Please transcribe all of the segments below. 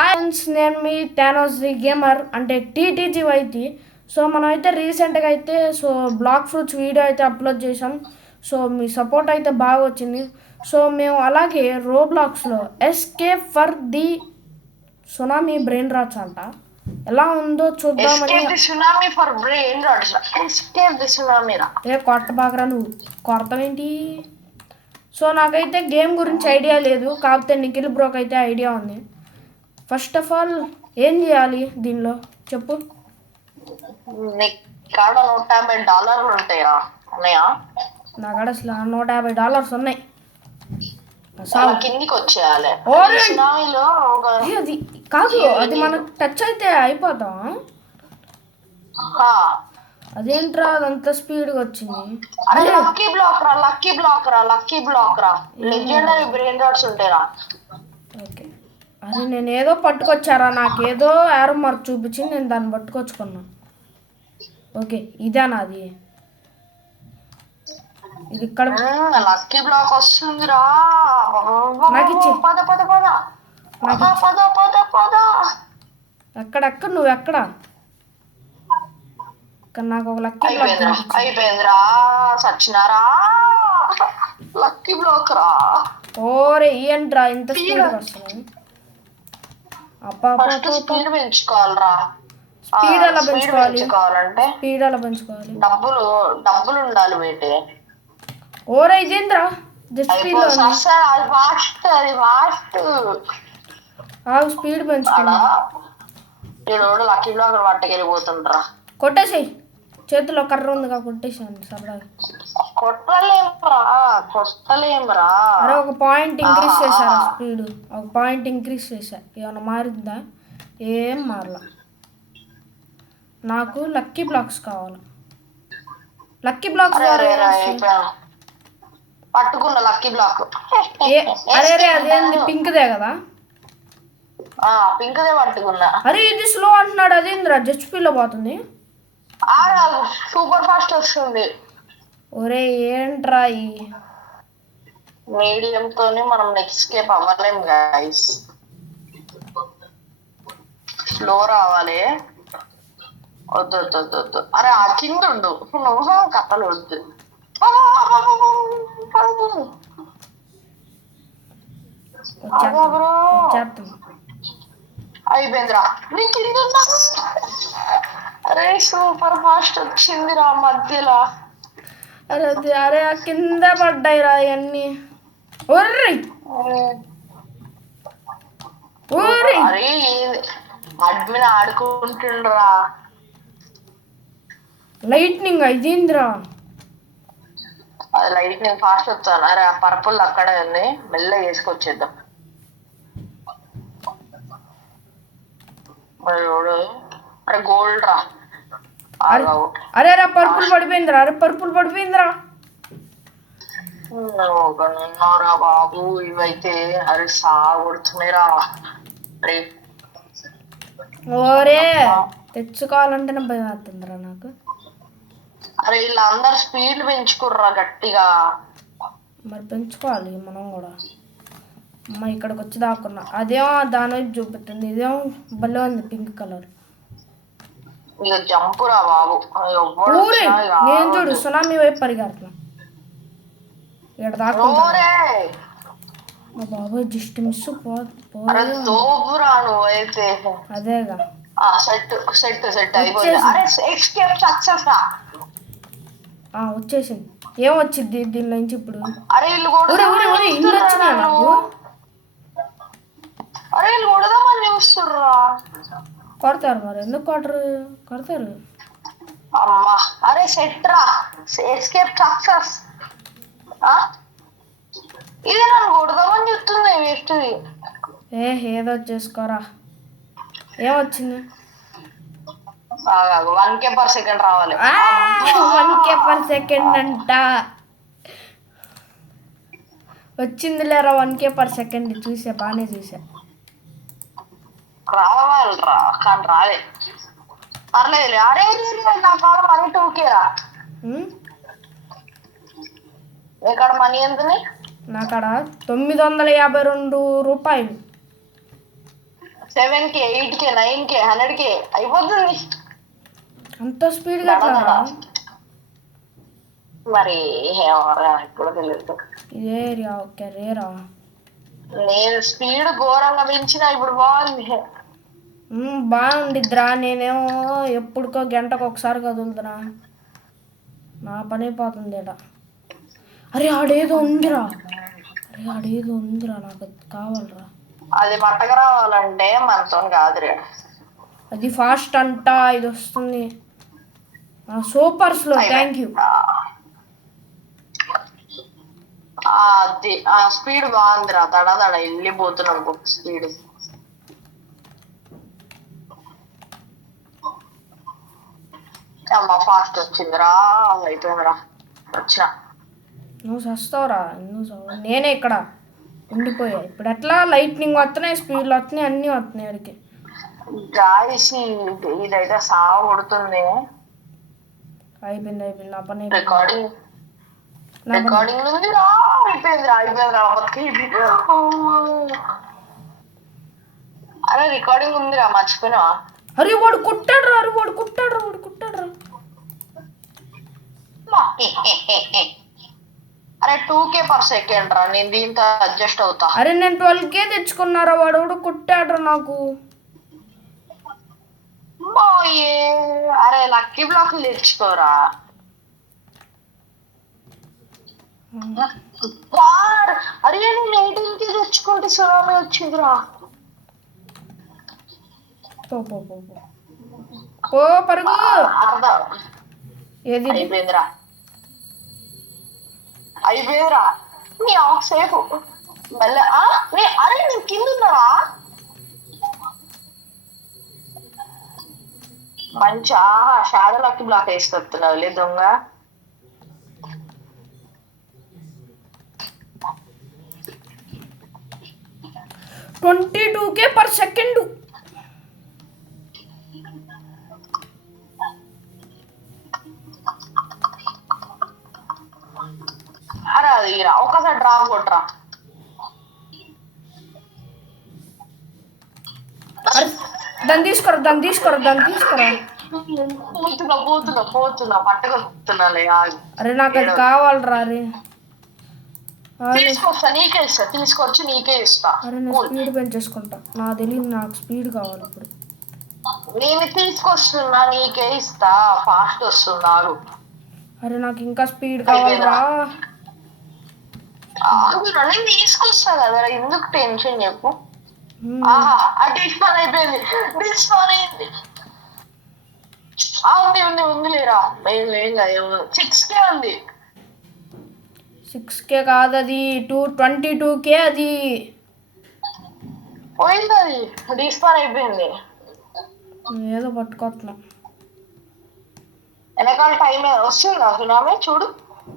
Friends, నేను మీ Thanos the gamer అంటే టీటీజీ వైతి. సో మనమైతే రీసెంట్గా అయితే బ్లాక్ ఫ్రూట్స్ వీడియో అయితే అప్లోడ్ చేసాం. సో మీ సపోర్ట్ అయితే బాగా వచ్చింది. సో మేము అలాగే రోబ్లాక్స్లో escape for the tsunami brain rots అంట ఎలా ఉందో చూద్దామని. ఏ కొట్ట బాగరా నువ్వు కొడతావేంటి? సో నాకైతే గేమ్ గురించి ఐడియా లేదు, కాకపోతే నిఖిల్ బ్రోకి అయితే ఐడియా ఉంది. ఫస్ట్ ఆఫ్ ఆల్ ఏం చేయాలి దీనిలో చెప్పు. $150 ఉంటాయా? నా కాడ అసలు $150 ఉన్నాయి. కిందికి వచ్చేయాలి. అది కాదు, అది మనకు టచ్ అయితే అయిపోతాం. అదేంట్రా అదంత స్పీడ్గా వచ్చింది? లక్కీ బ్లాక్ రా లెజెండరీ బ్రెయిన్ రాట్స్ ఉంటాయిరా. ఓకే, అది నేను ఏదో పట్టుకొచ్చారా, నాకేదో యారో మార్క్ చూపించి నేను దాన్ని పట్టుకొచ్చుకున్నా. ఓకే, ఇదేనా అది? ఇది ఇక్కడ లక్కీ బ్లాక్ వస్తుందిరా. నాకు ఇచ్చి ఎక్కడ నువ్వు ఎక్కడ? నాకు ఒక లక్కీ బ్లాక్ అయిపోయిందిరా. సచ్చినారా లక్కీ బ్లాక్ రా. ఓరే ఏంట్రా ఇంత స్పీడ్ వస్తుంది? స్పీడ్ పెంచుకోవాలరా. స్పీడ్ ఎలా పెంచుకోవాలి? డబ్బులు ఉండాలి బేటే. ఓరే ఇదేంద్రా స్పీడ్ పెంచుకోవాలి. లక్కీ బ్లాక్ పట్టుకెళ్ళిపోతుండ్రా. కొట్టేసాయి, చేతిలో కర్ర ఉందిగా, కొట్టేసాను సరదాగా. కొట్టలేమురా. అరే ఒక పాయింట్ ఇంక్రీజ్ చేశారా స్పీడ్? ఒక పాయింట్ ఇంక్రీజ్ చేశా, ఏమన్నా మారిందా? ఏం మారలా. నాకు లక్కీ బ్లాక్స్ కావాలి. లక్కీ బ్లాక్స్ పట్టుకున్న లక్కీ బ్లాక్. అరే అదేంది పింక్దే కదా? పింక్దే పట్టుకున్నా. అరే ఇది స్లో అంటున్నాడు, అదేంద్రా జస్ట్ స్పీడ్లో పోతుంది. సూపర్ ఫాస్ట్ వస్తుంది. ఒరే ఏంట్రా ఈ మీడియం తోని మనం ఎస్కేప్ అవ్వలేం గైస్. స్లో రావాలి. వద్దు. అరే ఆ కింద ఉండు, కథలు వద్దు. అయిపోయిందిరా. నీ కింద ఉన్నా. అరే సూపర్ ఫాస్ట్ వచ్చిందిరా మధ్యలో. అరే కింద పడ్డాయిరా ఇవన్నీ. అరే అడ్మిన్ ఆడుకుంటుండ్రా. లైట్నింగ్ ఇదేంద్రా? అది లైట్నింగ్ ఫాస్ట్ వస్తాను. అరే ఆ పర్పుల్ అక్కడే ఉంది, మెల్ల వేసుకొచ్చేద్దాం. అరే గోల్డ్ రా. అరే పర్పుల్ పడిపోయిందిరా. బాబు ఇవైతే అరే సాగుతున్నాయిరా. ఓరే తెచ్చుకోవాలంటేనే భయం అవుతుందిరా నాకు. అరే వీళ్ళందరూ స్పీడ్ పెంచుకుర్రా గట్టిగా. మరి పెంచుకోవాలి మనం కూడా. అమ్మ ఇక్కడికి వచ్చి దాక్కున్నా, అదేమో దాని వైపు చూపిస్తుంది, ఇదేమో భలే ఉంది పింక్ కలర్. ఇక జంపురా బాబు. నేను చూడు సునామీ వైపు పరిగెడుతున్నా. ఇక్కడ దాకా బాబు జస్ట్ మిస్ పోరా నువ్వైతే. అదేగా సెట్ వచ్చేసింది. ఏమొచ్చింది దీని నుంచి ఇప్పుడు? అరే ఇల్లు వచ్చినా నాకు. అరే వీళ్ళు కొడదామని చూస్తుర్రా. కొడతారు మరి, ఎందుకు కొడతారు? అమ్మా అరే సెట్ రా. Escape success. ఇది నన్ను కొడదామని చెప్తుంది వేస్ట్. ఏదో చేసుకోరా. ఏమొచ్చింది? 1K/s రావాలి. 1K/s అంట వచ్చింది లేరా. 1K/s చూసా, బాగానే చూసా. రావాలరా కానీ రాలే. పర్లేదు. అరే నా కాడ మనీ 2K రా. నీ కాడ మనీ ఎంతని? నా కాడ 952 రూపాయలు. 7K 8K 9K 100K అయిపోతుంది. అంత స్పీడ్గా ఎట్లా? మరి ఇప్పుడు తెలియదు. ఇదే ఏరియా ఓకే రేరా. నేను స్పీడ్ ఘోరంగా పెంచిన ఇప్పుడు బాగుంది. బాగుండిద్దిరా. నేనేమో ఎప్పుడుకో గంటకు ఒకసారి కదులుతున్నా. నా పని అయిపోతుంది ఇక్కడ. అరే ఆడేదో ఉందిరా. నాకు అది కావాలరా. అది పట్టక రావాలంటే మనతో కాదురే. అది ఫాస్ట్ అంట. ఇది వస్తుంది సూపర్ స్లో. Thank you. అది ఆ స్పీడ్ బాగుందిరా. దడ వెళ్ళిపోతున్నాం స్పీడ్. అమ్మ ఫాస్ట్ వచ్చిందిరా. అయిపోయిందిరా. వచ్చిన నువ్వు చస్తావురా. నేనే ఇక్కడ ఉండిపోయా. ఇప్పుడు ఎట్లా లైట్నింగ్ వస్తున్నాయి, స్పీడ్లు వస్తున్నాయి, అన్నీ వస్తున్నాయి అడికి. గాయసి ఇదైతే సావ కొడుతుంది. అయిపోయింది నా పని. రికార్డింగ్ ఉందిరా. అయిపోయిందిరా. అరే రికార్డింగ్ ఉందిరా, మర్చిపోయినా. అరే వాడు కుట్టాడు రా. అరే 2K per second రా. నేను దీంతో అడ్జస్ట్ అవుతా. అరే నేను 12K తెచ్చుకున్నారా. వాడు కుట్టాడు నాకు. అరే లక్కీ బ్లాక్ తెచ్చుకోరా. అరే నేను 18K తెచ్చుకుంటే సునామీ వచ్చిందిరా. పో పరుగు. ఏది అయిపోయిందిరా. నీ ఆఫ్ సేఫ్ మళ్ళీ. అరే నేను కింద ఉన్నారా. మంచి షాడో లక్కీ బ్లాక్ వేసుకొస్తున్నావు లే దొంగ. $22K per second. అరే అది ఒకసారి డ్రా కొట్రా. దాన్ని తీసుకోరా. పోతున్నా పట్టుకొస్తున్నాలే. అరే నాకు అది కావాలరా. అరే తీసుకొస్తా, నీకే ఇస్తా. తీసుకొచ్చి నీకే ఇస్తా. అరే నేను స్పీడ్ పెంచేసుకుంటా. నాకు తెలియదు, నాకు స్పీడ్ కావాలి ఇప్పుడు. నేను తీసుకొస్తున్నా, నీకే ఇస్తా. ఫాస్ట్ వస్తున్నారు. అరే నాకు ఇంకా స్పీడ్ కావాలరా. నేను తీసుకొస్తా కదా, ఎందుకు టెన్షన్ చెప్పు. డిస్పాన్ అయిపోయింది. ఉంది లేరా. 6K ఉంది. 6K కాదు అది 22K. అది పోయింది. అది డిస్పాన్ అయిపోయింది. ఏదో పట్టుకొస్తున్నా. వెనకాల టైం వస్తుందా సునామీ చూడు.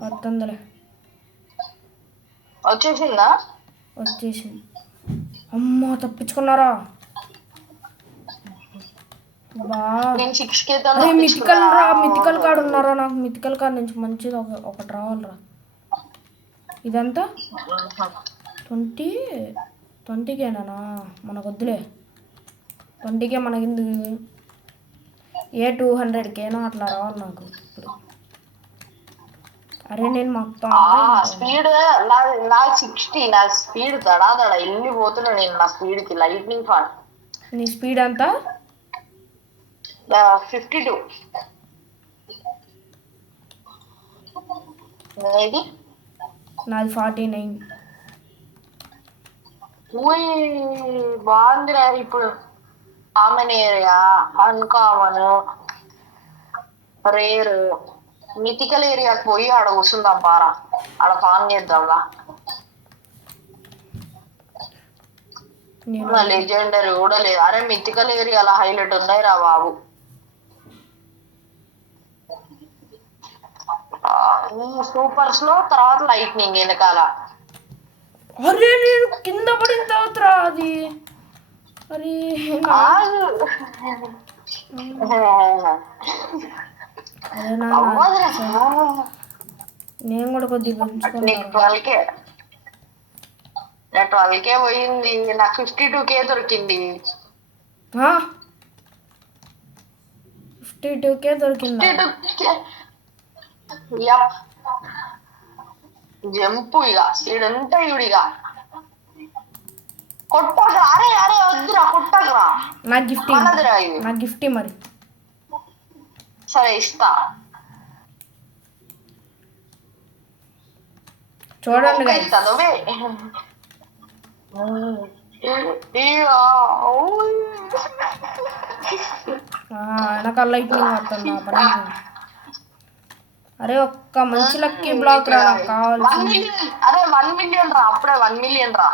వస్తుందిలే. వచ్చేసిందా? వచ్చేసింది. అమ్మో తప్పించుకున్నారా. మిథికల్ కార్డు ఉన్నారా. నాకు మిథికల్ కార్డు నుంచి మంచిది ఒకటి రావాలరా. ఇదంతా 20Kనా. మనకు వద్దులే. 20K మనకిందుకు. 200Kనో అట్లా రావాలి నాకు ఇప్పుడు. అరే నేను మొత్తం స్పీడ్ నా 60. నా స్పీడ్ దడా వెళ్ళిపోతున్నా నేను. నా స్పీడ్ కి లైట్నింగ్ ఫాస్ట్. నీ స్పీడ్ అంతా 52. ఏది నాది 49. బాగుందిరా. ఇప్పుడు common area, uncommon, rare, mythical ఏరియాకి పోయి ఆడ కూర్చుందాం పారా. ఆడ ఫామ్ చేద్దాంలా. లెజెండరీ కూడా లేదు. అరే మిథికల్ ఏరియాలో హైలైట్ ఉన్నాయి రా బాబు. సూపర్ స్లో, తర్వాత లైట్నింగ్ వెనకాల. అరే నేను కింద పడిన తర్వాత అది. అరే నేను కూడా కొద్దిగా 12K పోయింది. నాకు 52K దొరికింది. 52K దొరికిందా? 52K. యప్. జంపు ఇక ఈడుంటే ఈవిడిగా కొట్టకరా. అరే అరే వద్దురా కొట్టకరా. నా గిఫ్ట్ మనదిరా ఇది. నా గిఫ్ట్ మరి. సరే ఇస్తా. చూడండి guys. ఇస్తా నువ్వే. వెనకాల లైట్నింగ్ వస్తుంది నా పని. అరే ఒక్క మంచి లక్కీ బ్లాక్ రా నాకు కావాల్సింది. అరే 1 మిలియన్ రా. అప్పుడే 1 మిలియన్ రా.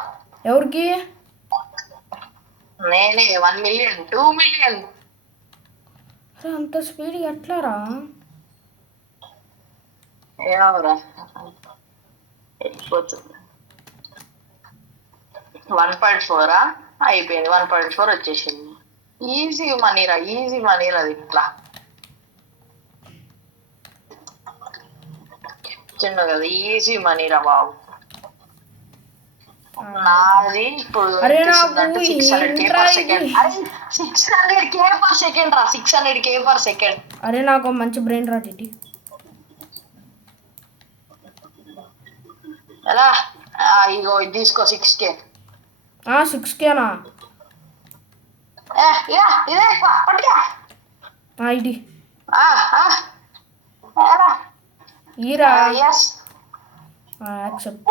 ఎవరికి? నేనే 1 మిలియన్ 2 మిలియన్. అరే అంత స్పీడ్ ఎట్లా రా? ఏమరా 1.4 అయిపోయింది. 1.4 వచ్చేసింది. ఈజీ మనీరా అది ఇట్లా చిన్న కదా. ఈజీ మనీరా బాబు. నాది ఇప్పుడు 600K per second. అరే 600K per second రా. 600K per second. అరే నాకు మంచి బ్రెయిన్ రా టిటి. ఎలా ఇగో ఇది తీసుకో 6K. 6Kనా? ఇదే పట్టుగా ఇది ఎలా ఈరా. Yes accept.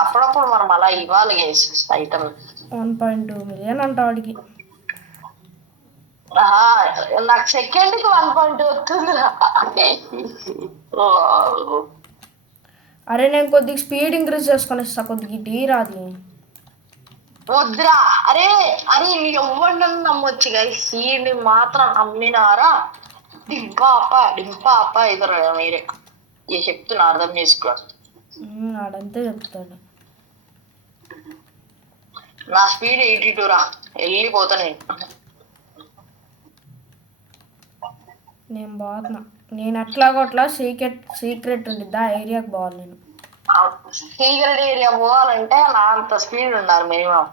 అప్పుడప్పుడు మనం అలా ఇవ్వాలి ఐటమ్. 1.2 మిలియన్ అంట వాడికి. నాకు సెకండ్కి 1.2 వస్తుందిరా. అరే నేను కొద్దిగా స్పీడ్ ఇంక్రీజ్ చేసుకొని ఇస్తా కొద్దిగా టీరా అది. వద్దురా. అరే అరే ఎవరిని నమ్మొచ్చు కానీ సీడ్ని మాత్రం నమ్మినారా. డింపా ఇద్దరు మీరే చెప్తున్నా అర్థం చేసుకో. ఆడంతే చెప్తాడు. నా స్పీడ్ 82 రా. వెళ్ళిపోతా నేను పోతున్నా. నేను అట్లా సీక్రెట్ ఉండిద్ది ఆ ఏరియాకి పోవాలి నేను. సీక్రెట్ ఏరియా పోవాలంటే నా అంత స్పీడ్ ఉండాలి మినిమం.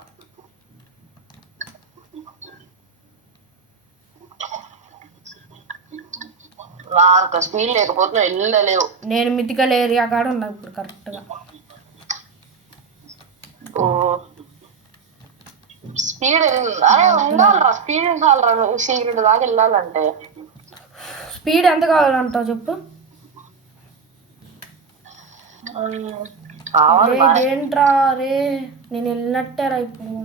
నా అంత స్పీడ్ లేకపోతే వెళ్ళలేవు. నేను మిథికల్ ఏరియా కాడ ఉన్నా ఇప్పుడు కరెక్ట్గా. స్పీడ్ అరే ఉండాలిరా. స్పీడ్ ఉండాలిరా. సీక్రెట్ దాకా వెళ్ళాలంటే స్పీడ్ ఎంత కావాలంటావు చెప్పు. ఏంట్రా రే నేను వెళ్ళినట్టారా ఇప్పుడు.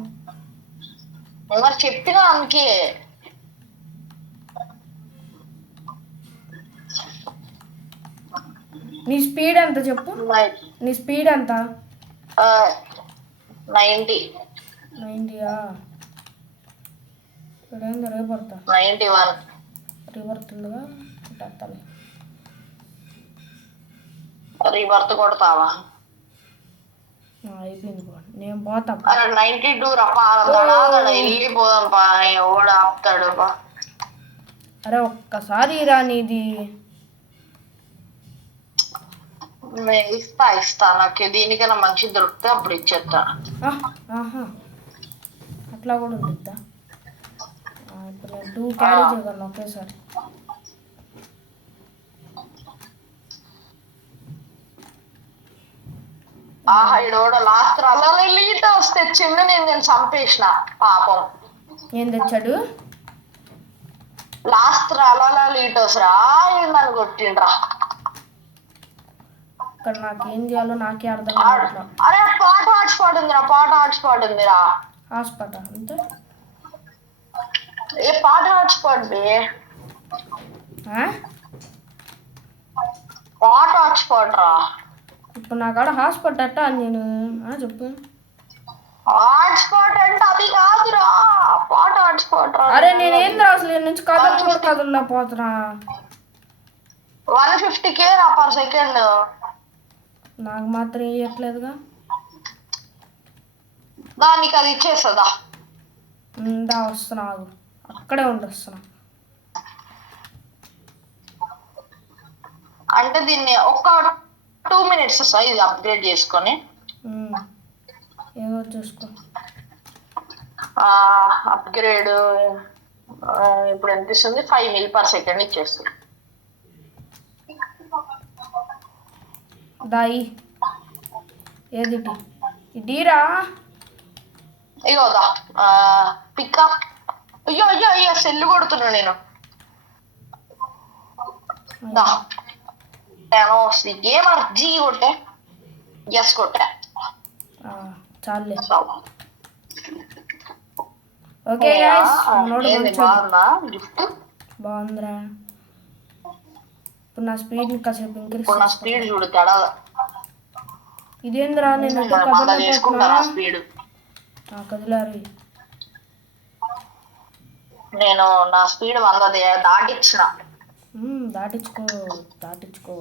మరి చెప్పినా అందుకే. నీ స్పీడ్ ఎంత చెప్పు. నీ స్పీడ్ ఎంత? 90. 90యా? ఇక్కడేంది రేపడతా. 91 రివర్తుందిగా పెట్టాలి. రివర్త్ కొడతావా? అయిపోయింది బా. నేను పోతా. 92 వెళ్ళిపోదాం బా. ఎవడు ఆపుతాడు బా. అరే ఒక్కసారి రా నీది. ఇస్తా నాకు దీనికన్నా మంచి దొరికితే అప్పుడు ఇచ్చేస్తా. అట్లా కూడా ఉండిద్దా? ఇప్పుడు నేను 2 క్యారీ చేయగలను ఒకేసారి. ఇడోడ లాస్ట్ అలా లీటర్స్ తెచ్చిండు. నేను చంపేసిన పాపం. ఏం తెచ్చాడు? లాస్ట్ అలా లీటర్స్ రా. నన్ను కొట్టిండ్రా. ఇక్కడ నాకేం చేయాలో నాకే అర్థం కావట్లేదు. అరే పాట హాట్స్పాట్ ఉందిరా. హాట్స్పాట్ అంతే. ఏ పాట హాట్స్పాట్ రా. ఇప్పుడు నా కాడ హాట్స్పాట్ అట్ట నేను చెప్పు. హాట్స్పాట్ అంటే అది కాదురా. పాట హాట్స్పాట్ రా. అరే నేనేంద్రా అసలు నుంచి కదలకుండా పోతున్నా. 150K రా పర్ సెకండ్. నాకు మాత్రం ఇవ్వట్లేదుగా. దానికి అది ఇచ్చేస్తుందా? వస్తున్నా. అక్కడే వస్తున్నా. అంటే దీన్ని ఒక 2 minutes ఇది అప్గ్రేడ్ చేసుకొని ఏదో చూసుకో. అప్గ్రేడ్ ఇప్పుడు ఎంత ఇస్తుంది? 5 mil per second ఇచ్చేస్తుంది. దాయి ఏది ఇటీరా ఇగోదా పికప్. అయ్యో అయ్యో అయ్యో సెల్లు కొడుతున్నా నేను. దా గేమర్ జీ కొట్టే. ఎస్ కొట్టా. చాలే. ఓకే గైస్, మనోడు బాగుందా గిఫ్ట్? బాగుందిరా. ఇప్పుడు నా స్పీడ్ కాసేపు ఇంక్రీజ్. నా స్పీడ్ చూడతాడా? ఇదేంద్రా నేను స్పీడ్ కదిలారు. నేను నా స్పీడ్ 100 దాటిచ్చిన. దాటించుకో.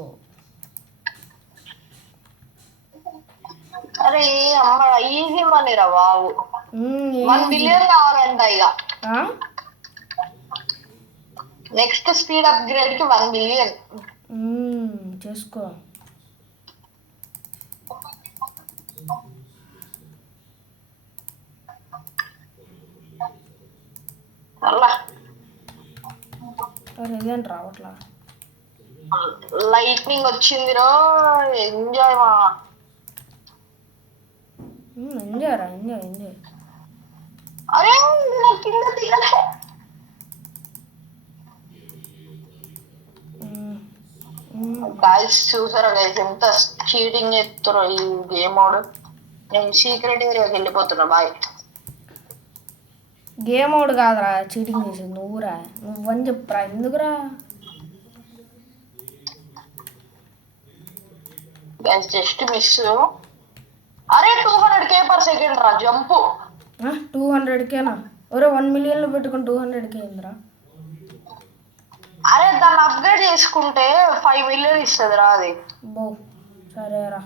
అరే అమ్మ ఈజీ మనీరా బాబు. 1 billion కావాలంట. ఇక నెక్స్ట్ స్పీడ్ అప్గ్రేడ్ కి 1 billion చేసుకో. ఇదేంటి రావట్లా? లైట్నింగ్ వచ్చిందిరో. ఎంజాయ్ మా ఎంజాయ్. అరే కింద దిగలే. గైస్ చూసారా గైస్ ఎంత చీటింగ్ చేస్తారో ఈ గేమ్ మోడ్. నేను సీక్రెట్ ఏరియాకి వెళ్ళిపోతున్నా. బాయ్. గేమ్ మోడ్ కాదురా చీటింగ్ చేసేది, నువ్వని చెప్పురా. ఎందుకురా గైస్ జస్ట్ మిస్. అరే 200k per second రా జంపు. 200kనా? ఒరే 1 million పెట్టుకుని 200k ఏందిరా? అరే దాన్ని అప్గ్రేడ్ చేసుకుంటే 5 million ఇస్తుంది రా అది. సరేరా.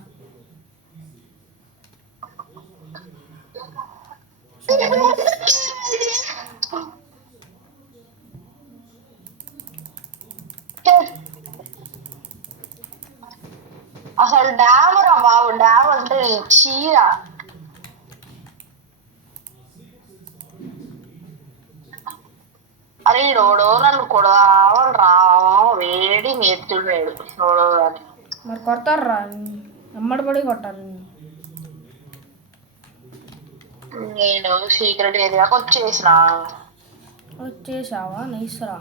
అసలు డ్యామ్ రా బాబు. డ్యామ్ అంటే చీర. అరే ఈడోడో నన్ను కొడదామని రా వేడి నేర్చున్నాడు. మరి కొడతారా? ఎమ్మడిపడి కొట్టాలి. నేను సీక్రెట్ ఏరియాకి వచ్చేసావా? నైస్రా.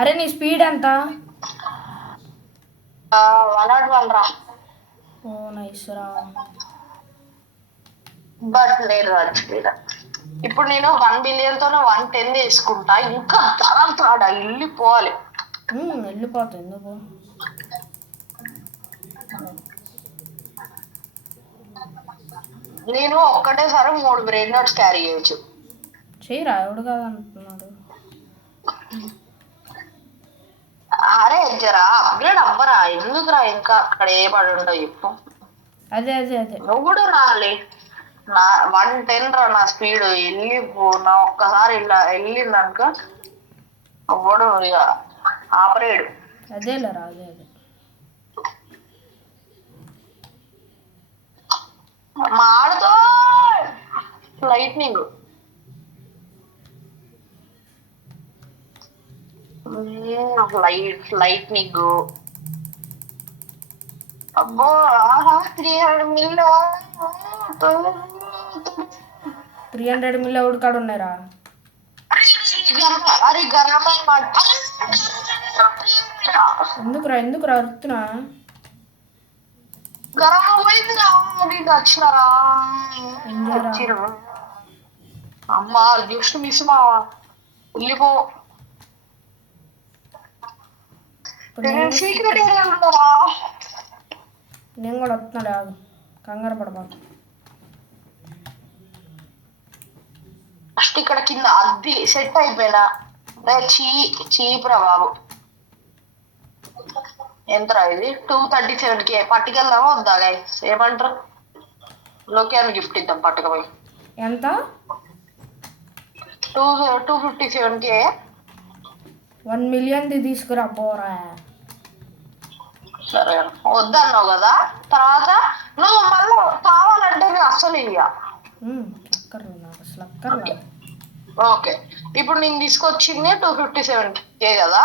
అరే నీ స్పీడ్ ఎంత? 101 రా. నైస్రా. బట్ లేదు స్పీడ్. ఇప్పుడు నేను 1 billion తోనే 110 తీసుకుంటా. ఇంకా తాడ వెళ్ళిపోవాలి. వెళ్ళిపోతా. ఎందుకు? నేను ఒక్కటేసారి 3 బ్రెయిన్ నోట్స్ క్యారీ చేయొచ్చు. చేయరా? ఎవడు కాదంటున్నాడు? అరే జరా అప్గ్రేడ్ అవ్వరా? ఎందుకురా ఇంకా అక్కడ ఏ పడి ఉండవు చెప్పు. అదే నువ్వు కూడా రాలే. నా 110 రా నా స్పీడ్. నా ఒక్కసారి ఇలా వెళ్ళిందనుకో అవ్వడు ఇక ఆపరేడు. అదేలేరా. మాడుతో లైట్నింగ్. లైట్నింగ్ అబ్బో. 300 mil ఎవడు కాడు ఉన్నారా? అరే గరమే ఎందుకురా అరుతున్నా? గరం పోయిందిరా. వచ్చినారా అమ్మా జస్ట్ మిస్ మా వెళ్ళిపో. సీక్రెట్ ఏరియా ఉన్నారా? నేను కూడా వస్తున్నాడు. కంగారు పడబా. ఫస్ట్ ఇక్కడ కింద అద్ది సెట్ అయిపోయినా. చీపురా బాబు. ఎంతరా ఇది? 237k. పట్టుకెళ్దామా వద్దా గైస్? ఏమంటారు? లోకేన్ గిఫ్ట్ ఇద్దాం పట్టుకపోయి. ఎంత? 257k. 1 million తీసుకురా పోరా. సరే వద్దన్నావు కదా. తర్వాత నువ్వు మళ్ళీ కావాలి అసలు ఇయ్య. అక్కర్లేదు నాకు అసలు అక్కర్లేదు. ఓకే, ఇప్పుడు నేను తీసుకొచ్చింది 257K కదా.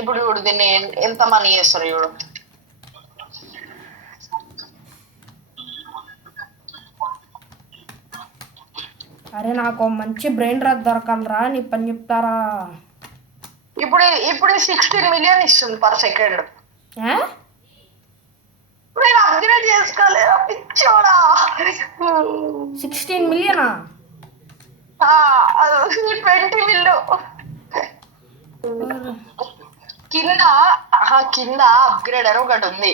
ఇప్పుడు చూడు దీన్ని ఎంత మనీ చేస్తారు చూడు. అరే నాకు మంచి బ్రెయిన్ రాత్ దొరకాలరా, నీ పని చెప్తారా. ఇప్పుడు 16 మిలియన్ ఇస్తుంది పర్ సెకండ్. నేను అప్గ్రేడ్ చేసుకోలేదా పిచ్చోడా. 16 మిలియనా? 20 మిల్లు కింద అప్గ్రేడ్ అని ఒకటి ఉంది.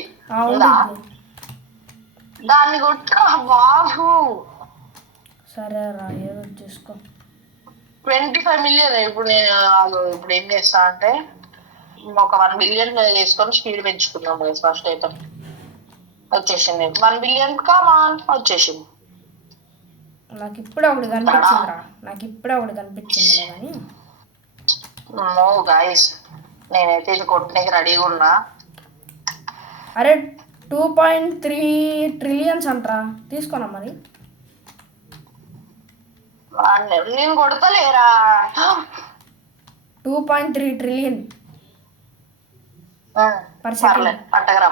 దాన్ని కొట్టురా బాబు. సరే రా, ఏదో చేసుకో. 25 మిలియన్. ఇప్పుడు ఏం చేస్తా అంటే ఒక 1 బిలియన్ చేసుకొని స్పీడ్ పెంచుకున్నాం. ఫస్ట్ అయితే వచ్చేసింది 1 బిలియన్ వచ్చేసింది. నాకు ఇప్పుడే ఒకటి కనిపించిందిరా, కానీ నో గైస్, నేనైతే ఇది కొట్టడానికి రెడీగా ఉన్నా. అరే 2.3 ట్రిలియన్స్ అంటరా, తీసుకోనా మరి. నేను కొడతలేరా. 2.3 ట్రిలియన్ పట్టగరా.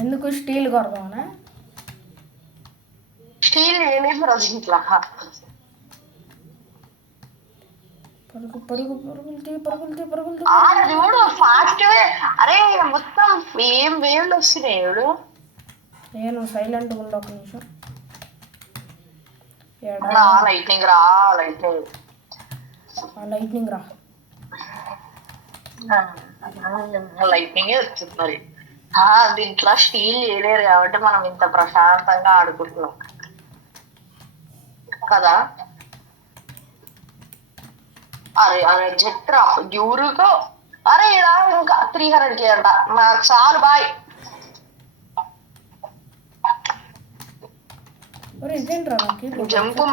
ఎందుకు స్టీల్ కొడదామనా? స్టీల్ ఏలేదు రోజు ఇంట్లో. చూడు ఫాస్ట్. అరే మొత్తం ఏం వేవ్లు వస్తున్నాయి చూడు. నేను సైలెంట్ ఉండు ఒక నిమిషం. లైట్నింగ్ రా, లైట్నింగ్ రా. లైట్నింగ్ వచ్చింది మరి. దీంట్లో స్టీల్ చేయలేరు కాబట్టి మనం ఇంత ప్రశాంతంగా ఆడుకుంటున్నాం కదా. అరే జెట్రా యూరుకో. అరే ఇలా ఇంకా 300K అంట. నాకు చాలు బాయ్. జంపు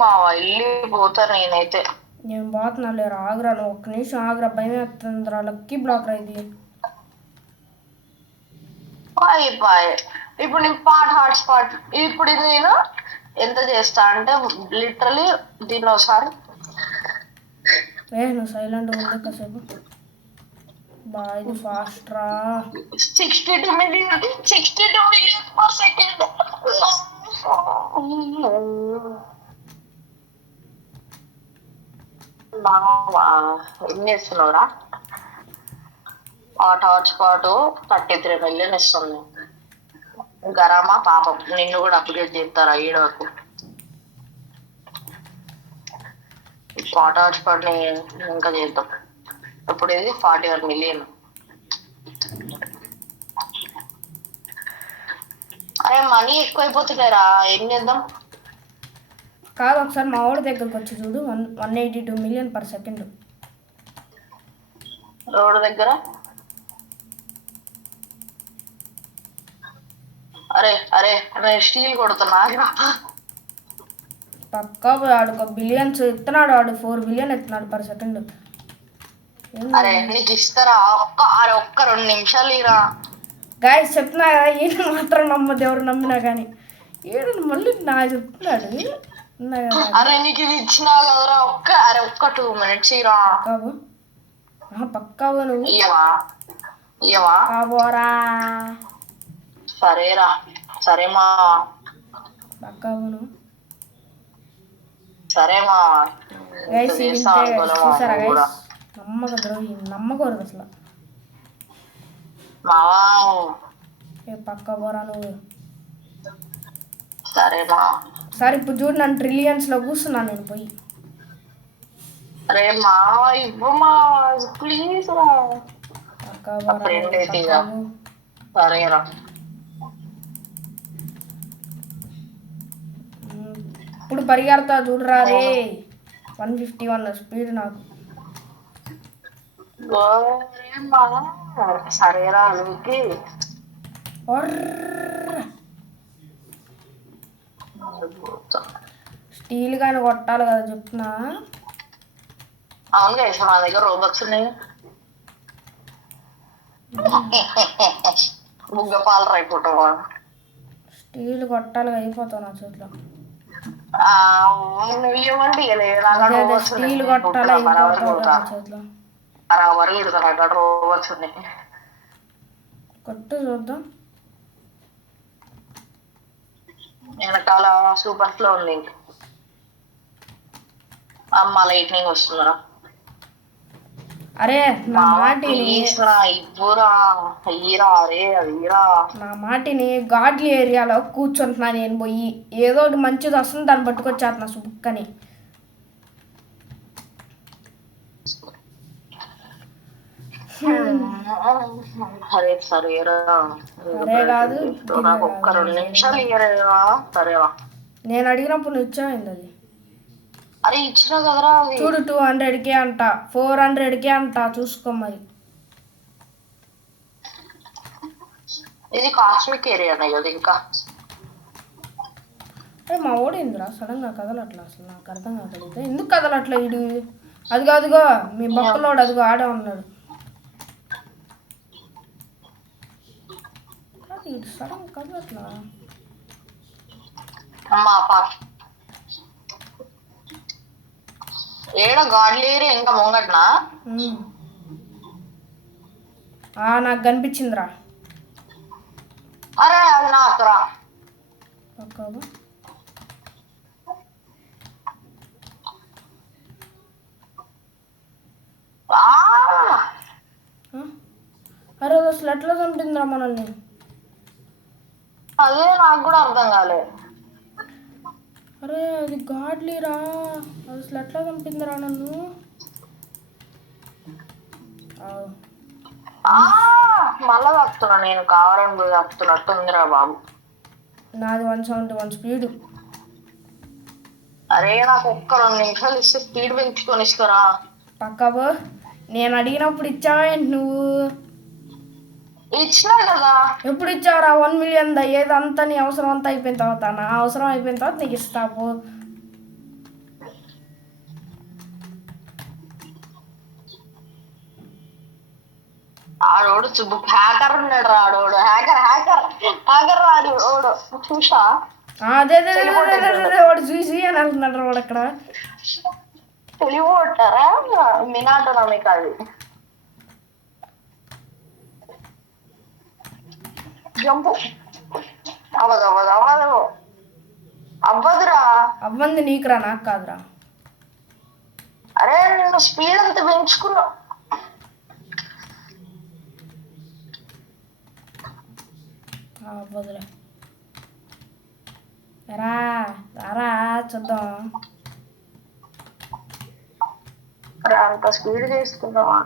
మావా వెళ్ళిపోతా నేనైతే. నేను పోతున్నా లేరు, ఆగ్రా. నువ్వు ఒక్క నిమిషం ఆగ్రా, భయం వేస్తుందిరా. లక్కీ బ్లాక్ రా ఇది. ఇప్పుడు నేను హాట్స్పాట్ ఇప్పుడు ఇది నేను ఎంత చేస్తా అంటే లిటరలీ దీనిలో ఒకసారి నువ్వు సైలెంట్ ఉంది కాసేపు. ఇది ఫాస్ట్ రా. 62 మిలియన్ పర్ సెకండ్. ఏం చేస్తున్నావురా? హాట్స్పాట్ 33 మిలియన్ ఇస్తుంది. గరామా పాపం, నిన్ను కూడా అప్డేట్ చేస్తారా ఈడ వరకు. హాట్స్పాట్ ని ఇంకా చేద్దాం. ఇప్పుడు ఇది 41 మిలియన్. అరే మనీ ఎక్కువైపోతున్నారా, ఏం చేద్దాం? కాదు, ఒకసారి మా వాడి దగ్గరకు వచ్చి చూడు. 182 మిలియన్ పర్ సెకండ్. రోడ్ దగ్గర. అరే స్టీల్ కొడుతున్నా. పక్కా ఆడు ఒక బిలియన్స్ ఇస్తున్నాడు. ఆడు 4 బిలియన్ ఇస్తున్నాడు పర్ సెకండ్. అరే నీకు ఇస్తారా? ఒక్క 2 నిమిషాలు ఇరా గాయస్. చెప్తున్నా కదా, ఈయన మాత్రం నమ్మదు, ఎవరు నమ్మినా కానీ. ఏడు మళ్ళీ నా చెప్తున్నాడు. అరే నీకు ఇది ఇచ్చినా కదరా. ఒక్క 2 మినిట్స్ ఇరా. పక్కావు నువ్వు ఇయ్యవా? కాబోరా. సరేరా, సరే మా పక్కావు నువ్వు. సరే మా చూసారా గైస్, నమ్మకూడదు అసలు. పక్క పోరా నువ్వు. సరేమా. సరే ఇప్పుడు చూడు, నన్ను ట్రిలియన్స్ లో కూర్చున్నాను నేను పోయి. అరే మావా ఇవ్వు మా ప్లీజ్ రా. సరేరా. ఇప్పుడు పరిగెడతా చూడరా రే. 151 స్పీడ్ నాకు. సరేరా అందుకే స్టీల్ గాని కొట్టాలి కదా చెప్తున్నా. అవును గైస్, మా దగ్గర రోబక్స్ ఉన్నాయి. బుగ్గ పాలు రైపోవటం. స్టీల్ కొట్టాలి అయిపోతావు నా చేతిలో. నువ్వు ఇవ్వమంటే అదే అదే స్టీల్ కొట్టాలి అయిపోతావు నా చేతిలో. బరాబర్ ఇడతాను అక్కడ రోవర్స్ ఉన్నాయి. కొట్టు చూద్దాం. వెనకాల సూపర్ ఫ్లో ఉంది. అమ్మ లైట్నింగ్ వస్తుందిరా. అరే నా మాటిని గాడ్లీ ఏరియాలో కూర్చుంటున్నా నేను పోయి. ఏదో ఒకటి మంచిది వస్తుంది దాన్ని పట్టుకొచ్చేస్తున్నా సుబుక్కని. సరే కాదు ఒక్క 2 నిమిషాలు ఇయ్యరేరా. సరేవా నేను అడిగినప్పుడు నువ్వు ఇచ్చాయింది అది. అరే ఇచ్చిన కదరా. చూడు 200కే అంట, 400కే అంట. చూసుకో మరి. ఇది కాస్మిక్ ఏరియా కదా ఇంకా. అరే మా ఓడిందిరా సడన్ గా కదలట్లా. అసలు నాకు అర్థం కాగలిగితే ఎందుకు కదలట్లా ఇడు. అదిగో అదిగో మీ బొక్కలోడు అదిగో ఆడే ఉన్నాడు. ఇటు సడన్ కదలట్లా. ఏడ గాడ్లీ ఏరియా ఇంకా ముంగట్నా. నాకు కనిపించిందిరా. అరే అది నాకురా. అరే అసలు ఎట్లా చంపిందిరా మనల్ని. అదే నాకు కూడా అర్థం కాలేదు. అరే అది గాడ్లీరా. అసలు ఎట్లా చంపిందిరా నన్ను. మళ్ళా తప్పుతున్నా నేను. కావాలని పోయి తప్పుతున్నట్టుందిరా బాబు. నాది 171 స్పీడ్. అరే నాకు ఒక్క 2 నిమిషాలు ఇస్తే స్పీడ్ పెంచుకొని ఇస్తారా. పక్కబో నేను అడిగినప్పుడు ఇచ్చావేంటి నువ్వు. ఇచ్చినా కదా. ఎప్పుడు ఇచ్చావురా 1 మిలియన్ ఏదంతా నీ అవసరం అంతా అయిపోయిన తర్వాత. నా అవసరం అయిపోయిన తర్వాత నీకు ఇస్తావు. ఆడోడు హ్యాకర్ ఉన్నాడు రా. ఆడోడు హ్యాకర్ హ్యాకర్ హ్యాకర్ రాడు ఓడు చూసా. అదే వాడు చూసి అని అంటున్నాడు వాడు అక్కడ. తెలియటారా మినాటనా మీకు అది. జంపు అవ్వదు అవ్వదు అవ్వదు అవ్వదురా. అవ్వంది నీకురా నాకు కాదురా. అరే నేను స్పీడ్ అంతా పెంచుకున్నా. అవ్వదులే. రా రారా చూద్దాం. అరే అంత స్పీడ్ చేసుకుందామా.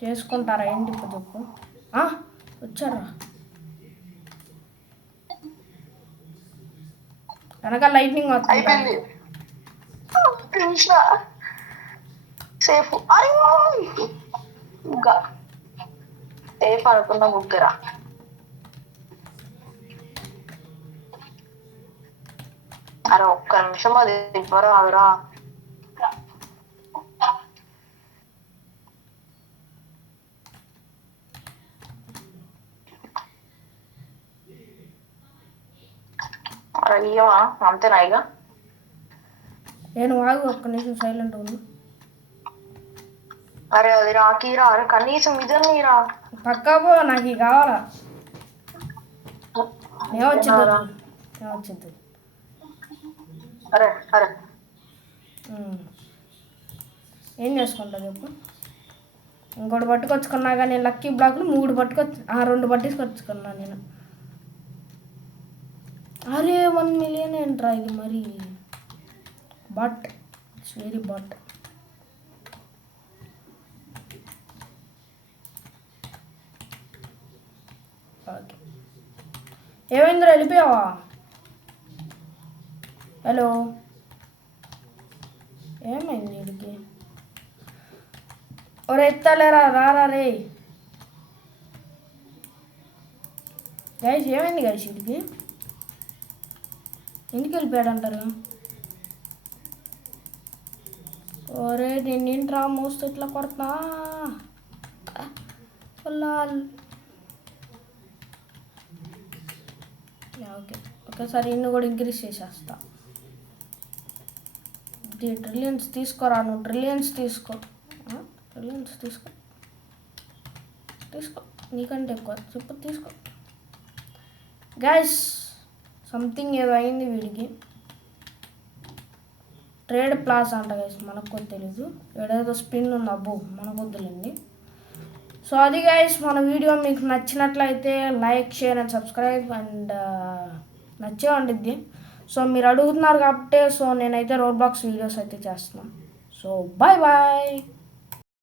చేసుకుంటారా ఏంటి ఇప్పుడు చెప్పు. వచ్చారా వెనక లైట్నింగ్ అయిపోయింది. సేఫ్. అరే ఇంకా సేఫ్ అనుకున్న ముగ్గురా. అరే ఒక్క నిమిషం అది ఇవ్వరా అదిరా. అరే ఇయ్యవా అంతేనా ఇక. నేను ఆగు ఒక్క నిమిషం సైలెంట్ ఉంది. అరే అది రాకీరా. అరే కనీసం ఇద్దరు రా. పక్కా పో నాకు ఇవి కావాలా. ఏమొచ్చింది. అరే అరే ఏం చేసుకుంటా చెప్పు. ఇంకోటి పట్టుకొచ్చుకున్నా కానీ లక్కీ బ్లాక్లు 3 2 పట్టుకొచ్చుకున్నా నేను. అరే 1 మిలియన్ ఏంట్రా ఇది మరి. But it's very but. Okay ఏమైందిరా వెళ్ళిపోయావా. హలో ఏమైంది వీడికి. ఒరే ఎత్తాలేరా రారా రే. గైస్ ఏమైంది గైస్ వీడికి. ఇంటికి వెళ్ళిపోయాడు అంటారు. ఒరే నేను ఏంట్రా మోస్తూ ఇట్లా కొడతా. వల్ల లాల్ ఓకే ఒకేసారి ఇన్ని కూడా ఇంక్రీజ్ చేసేస్తా. ట్రిలియన్స్ తీసుకోరా నువ్వు, ట్రిలియన్స్ తీసుకో, ట్రిలియన్స్ తీసుకో తీసుకో, నీకంటే ఎక్కువ చెప్పు తీసుకో. గైస్ సంథింగ్ ఏదో అయింది వీడికి, ట్రేడ్ ప్లాస్ అంట గైస్, మనకు తెలీదు, ఏడేదో స్పిన్ ఉంది, అబ్బో మనకు వద్దులేండి. సో అది గైస్ మన వీడియో మీకు నచ్చినట్లయితే like share and subscribe and నచ్చే ఉండిద్ది. సో మీరు అడుగుతున్నారు కాబట్టి సో నేనైతే రోడ్ బాక్స్ వీడియోస్ అయితే చేస్తున్నాను. So bye bye.